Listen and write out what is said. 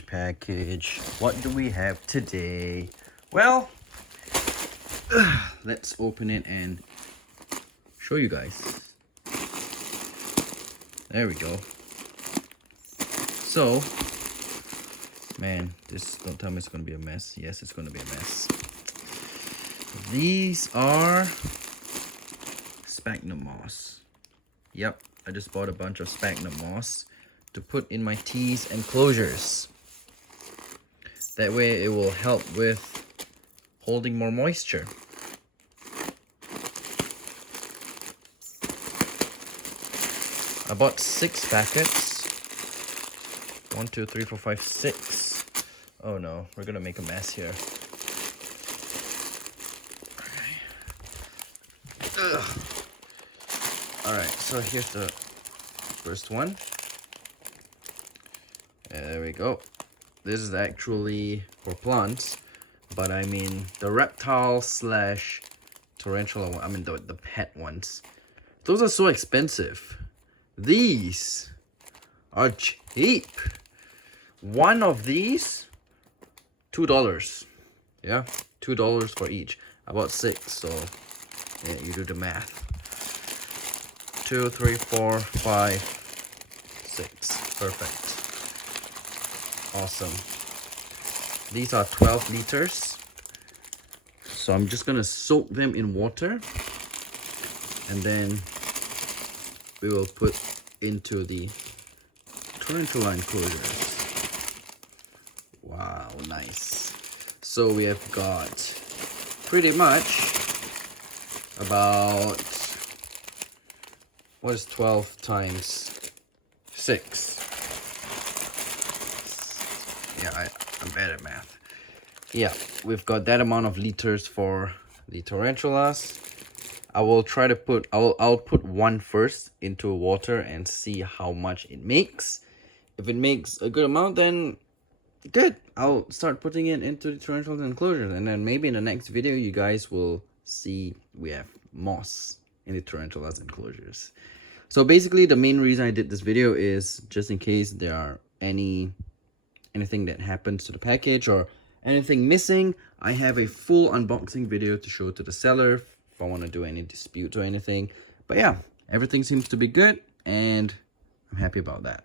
Package. What do we have today? Well, let's open it and show you guys. There we go. So, man, don't tell me it's gonna be a mess. Yes, it's gonna be a mess. These are sphagnum moss. Yep, I just bought a bunch of sphagnum moss to put in my teas and closures. That way it will help with holding more moisture. I bought 6 packets. 1, 2, 3, 4, 5, 6. Oh no, we're gonna make a mess here. Alright, so here's the first one. There we go. This is actually for plants, but I mean the reptile slash tarantula one, I mean the pet ones. Those are so expensive. These are cheap. One of these, $2. Yeah, $2 for each. I bought 6, so yeah, you do the math. 2, 3, 4, 5, 6. Perfect. Awesome. These are 12 liters. So I'm just gonna soak them in water, and then we will put into the tarantula enclosures. Wow, nice. So we have got pretty much about, what is 12 times 6? Yeah, I'm bad at math. Yeah, we've got that amount of liters for the tarantulas. I will try to put, I'll put one first into water and see how much it makes. If it makes a good amount, then good. I'll start putting it into the tarantula enclosures, and then maybe in the next video you guys will see we have moss in the tarantulas enclosures. So basically the main reason I did this video is just in case there are anything that happens to the package or anything missing. I have a full unboxing video to show to the seller if I want to do any disputes or anything. But yeah, everything seems to be good and I'm happy about that.